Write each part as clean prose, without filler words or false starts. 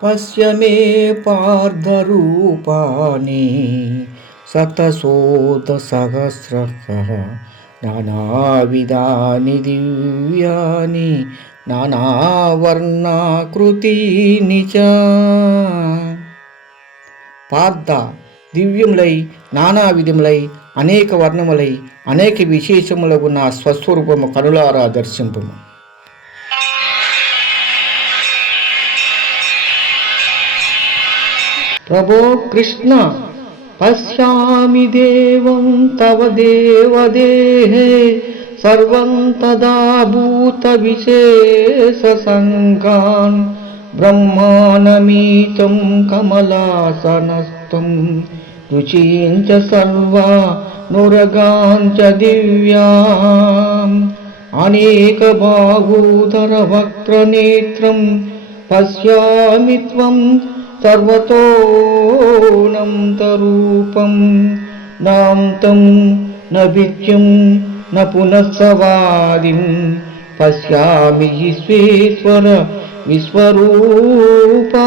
పశ్య మే పార్థరూపాని శతశోధసహస్రశః నానావిధాని దివ్యాని నానావర్ణాకృతీని చ. పార్థ, దివ్యములై నానా విధములై అనేక వర్ణములై అనేక విశేషములకు నా స్వస్వరూపము కనులారా దర్శింపుము. ప్రభో కృష్ణ, పశ్యామి దేవం తవ దేవదేహే సర్వం తదా భూత విశేష సంగాన్ బ్రహ్మానమీతం కమలాసనస్థం రుచీంచ సర్వా నురగాంచ దివ్యాం అనేక బాహూధర వక్త్రనేత్రం పశ్యామి త్వం సర్వతోనంతరూపం నాంతం న విద్యం న పునఃసవాదిం పశ్యామి విశ్వేశ్వర విశ్వరూపా.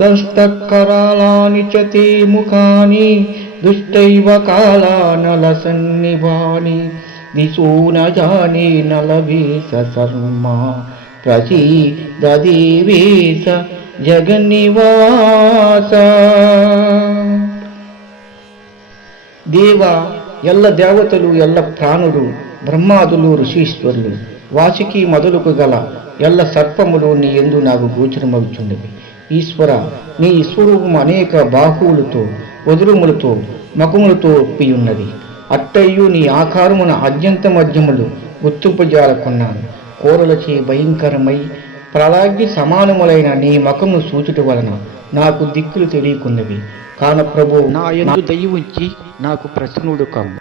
దంష్టకరాళాని చ తే ముఖాని దుష్టైవ కాళానలసన్నిభాని దిశో న జానే న లభే స శర్మా ప్రసీద దేవేశ జగన్నివాస. దేవ, ఎల్ల దేవతలు ఎల్ల ప్రాణులు బ్రహ్మాదులు ఋషీశ్వరులు వాసుకి మొదలుకు గల ఎల్ల సర్పములు నీ యందు నాకు గోచరమవుచున్నవి. ఈశ్వర, నీ స్వరూపము అనేక బాహువులతో వదురుములతో మకుములతో ఒప్పి ఉన్నది. అట్టయ్యు నీ ఆకారమున అత్యంత మధ్యములు గుర్తింపజాలకున్నాను. కోరలచే భయంకరమై ప్రళాగ్ని సమానములైన నీ మకమును సూచుట వలన నాకు దిక్కులు తెలియకున్నవి. కాన ప్రభు, నా యందు దయ ఉంచి నాకు ప్రసన్నుడు కమ్ము.